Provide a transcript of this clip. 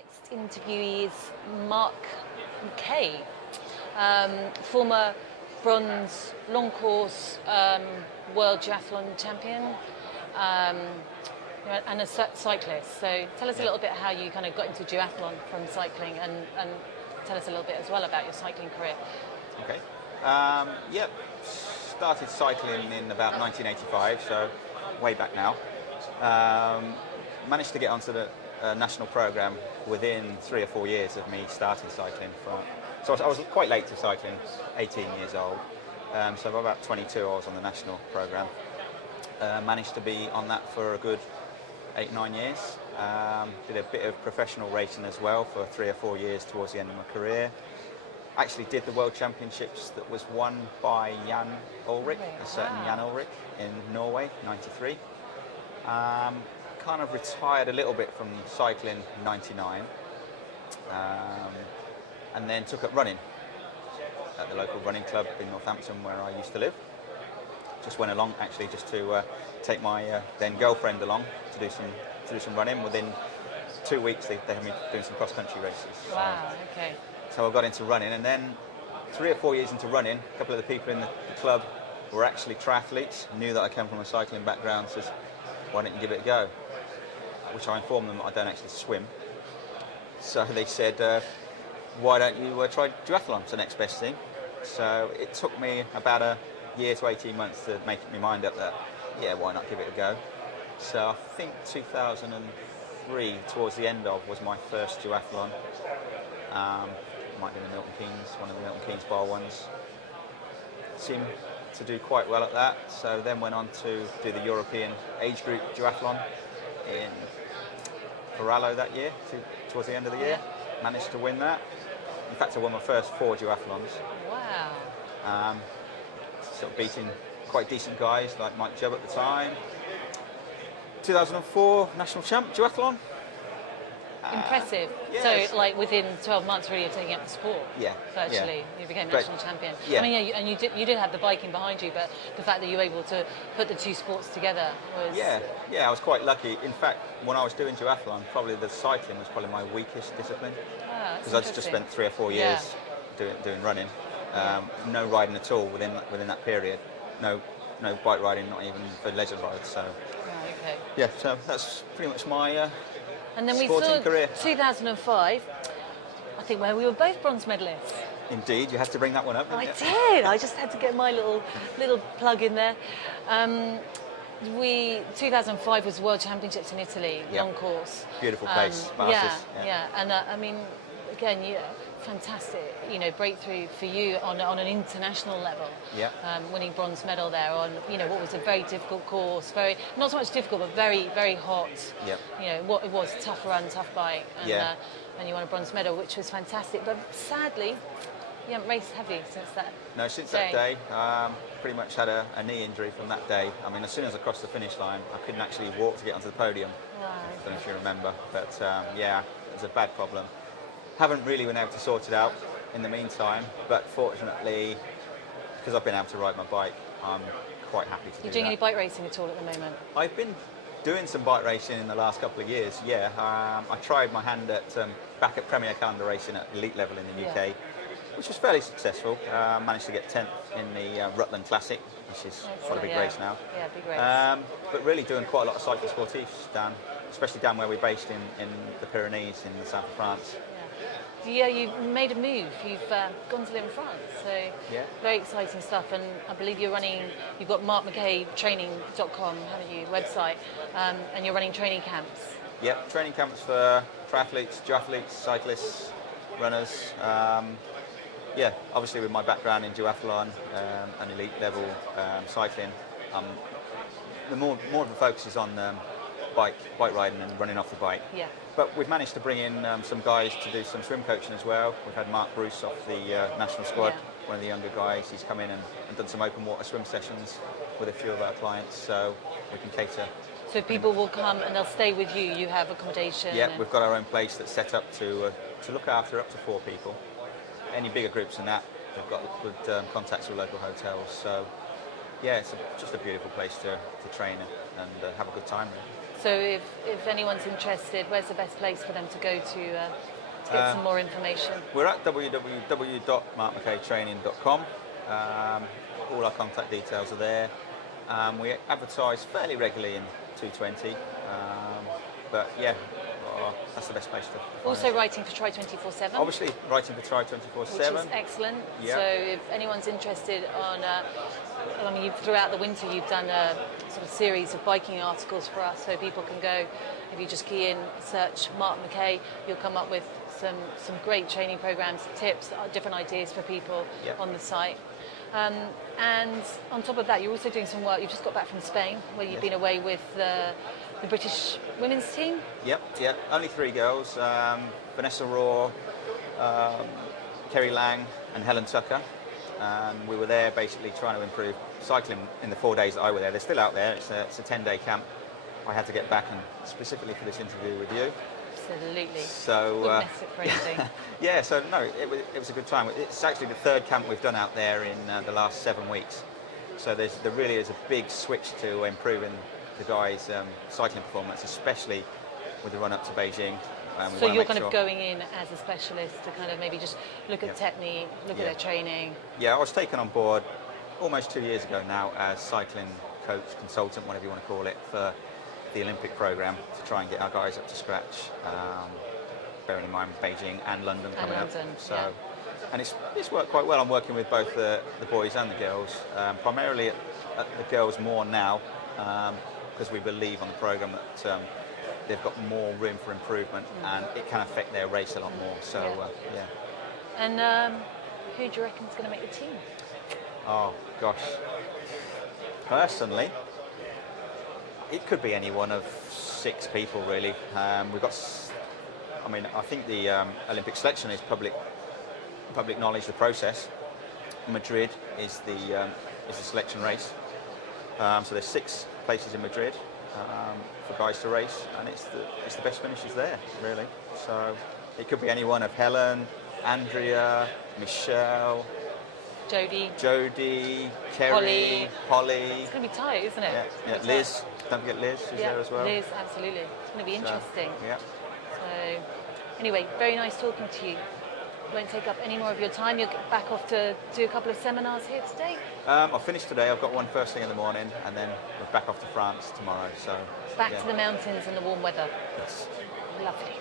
next interviewee is Mark Mckay, former bronze long course world duathlon champion, and a cyclist. So tell us a little bit how you kind of got into duathlon from cycling, and tell us a little bit as well about your cycling career. Okay. Yep. Started cycling in about 1985, so way back now. Managed to get onto the national programme within 3 or 4 years of me starting cycling. So I was quite late to cycling, 18 years old. So by about 22 I was on the national programme. Managed to be on that for a good 8-9 years. Did a bit of professional racing as well for 3 or 4 years towards the end of my career. Actually did the World Championships that was won by Jan Ulrich, a certain Jan Ulrich in Norway, 93. Kind of retired a little bit from cycling in 99, and then took up running at the local running club in Northampton where I used to live. Just went along actually just to take my then girlfriend along to do some running. Within 2 weeks they had me doing some cross-country races. Wow, okay. So I got into running, and then 3 or 4 years into running, a couple of the people in the club were actually triathletes, knew that I came from a cycling background, says, why don't you give it a go? Which I informed them that I don't actually swim. So they said, why don't you try duathlon? It's the next best thing. So it took me about a year to 18 months to make my mind up that, yeah, why not give it a go? So I think 2003, towards the end of, was my first duathlon. Might have been the Milton Keynes, one of the Milton Keynes bar ones. Seemed to do quite well at that, so then went on to do the European age group duathlon in Corallo that year, towards the end of the year. Managed to win that. In fact, I won my first 4 duathlons. Wow. Sort of beating quite decent guys like Mike Jubb at the time. 2004 national champ duathlon. Impressive. Yes. So, like within 12 months, really, you're taking up the sport. Yeah. Virtually, yeah. you became But, national champion. yeah. I mean, yeah, and you did have the biking behind you, but the fact that you were able to put the 2 sports together was. Yeah. I was quite lucky. In fact, when I was doing duathlon, probably the cycling was probably my weakest discipline, because I just spent 3 or 4 years doing running. No riding at all within that period. No bike riding, not even for leisure rides. So. Right, okay. Yeah. So that's pretty much my. And then we sporting saw career. 2005, I think, where we were both bronze medalists. Indeed, you had to bring that one up. I didn't you? did. I just had to get my little plug in there. 2005 was World Championships in Italy, long course. Beautiful place, yeah. And I mean, again, fantastic, breakthrough for you on an international level. Yeah. Winning bronze medal there on, what was a very difficult course, not so much difficult, but very, very hot. Yeah. What it was, tough run, tough bike, and you won a bronze medal, which was fantastic. But sadly, you haven't raced heavy since that. No, since that day, pretty much had a knee injury from that day. I mean, as soon as I crossed the finish line, I couldn't actually walk to get onto the podium. Right. I don't know if you remember, but it was a bad problem. Haven't really been able to sort it out in the meantime, but fortunately, because I've been able to ride my bike, I'm quite happy to do that. You're doing any bike racing at all at the moment? I've been doing some bike racing in the last couple of years, I tried my hand back at Premier Calendar racing at elite level in the UK, which was fairly successful. Managed to get 10th in the Rutland Classic, which is quite a big race now. Yeah, big race. But really doing quite a lot of cycle sportifs down, especially down where we're based in the Pyrenees in the south of France. Yeah, you've made a move. You've gone to live in France, so very exciting stuff. And I believe you've got Mark Mckay training.com, haven't you, website, and you're running training camps. Yep, training camps for triathletes, duathletes, cyclists, runners. Obviously with my background in duathlon and elite level cycling, the more of the focus is on bike riding and running off the bike. Yeah. But we've managed to bring in some guys to do some swim coaching as well. We've had Mark Bruce off the national squad, one of the younger guys. He's come in and done some open water swim sessions with a few of our clients, so we can cater. So people will come and they'll stay with you. You have accommodation. Yeah, we've got our own place that's set up to look after up to 4 people. Any bigger groups than that, we've got good contacts with local hotels. So yeah, it's just a beautiful place to train and have a good time. So if anyone's interested, where's the best place for them to go to get some more information? We're at www.markmckaytraining.com. All our contact details are there. We advertise fairly regularly in 220, but yeah, that's the best place to find Also us. writing for Tri247. Obviously writing for Tri247. Which is excellent. Yep. So if anyone's interested on, I mean, throughout the winter you've done a sort of series of biking articles for us, so people can go, if you just key in, search Mark Mckay, you'll come up with some great training programs, tips, different ideas for people on the site. And on top of that, you're also doing some work. You've just got back from Spain, where you've been away with the British women's team. Yep. Only 3 girls: Vanessa Raw, Kerry Lang, and Helen Tucker. We were there basically trying to improve cycling in the 4 days that I were there. They're still out there. It's a 10-day camp. I had to get back, and specifically for this interview with you. Absolutely. So wouldn't miss it for anything. yeah. So no, it was a good time. It's actually the 3rd camp we've done out there in the last 7 weeks. So there really is a big switch to improving the guys' cycling performance, especially with the run up to Beijing. So you're kind of going in as a specialist to kind of maybe just look at technique, look at their training. Yeah, I was taken on board almost 2 years ago now as cycling coach, consultant, whatever you want to call it, for the Olympic programme to try and get our guys up to scratch, bearing in mind Beijing and London coming up. So, and it's worked quite well. I'm working with both the boys and the girls, primarily at the girls more now, because we believe on the programme that they've got more room for improvement and it can affect their race a lot more. So, yeah. And who do you reckon is going to make the team? Oh, gosh. Personally, it could be any one of 6 people, really. We've got, I mean, I think the Olympic selection is public knowledge, the process. Madrid is the selection race. So there's 6 places in Madrid for guys to race, and it's the best finishes there, really. So it could be any one of Helen, Andrea, Michelle, Jodie, Kerry, Holly. It's going to be tight, isn't it? Yeah. Liz. Don't forget Liz is there as well. Liz, absolutely. It's going to be interesting. Yeah. So, anyway, very nice talking to you. Won't take up any more of your time. You're back off to do a couple of seminars here today? I'll finish today. I've got one first thing in the morning, and then we're back off to France tomorrow. So back to the mountains and the warm weather. Yes. Lovely.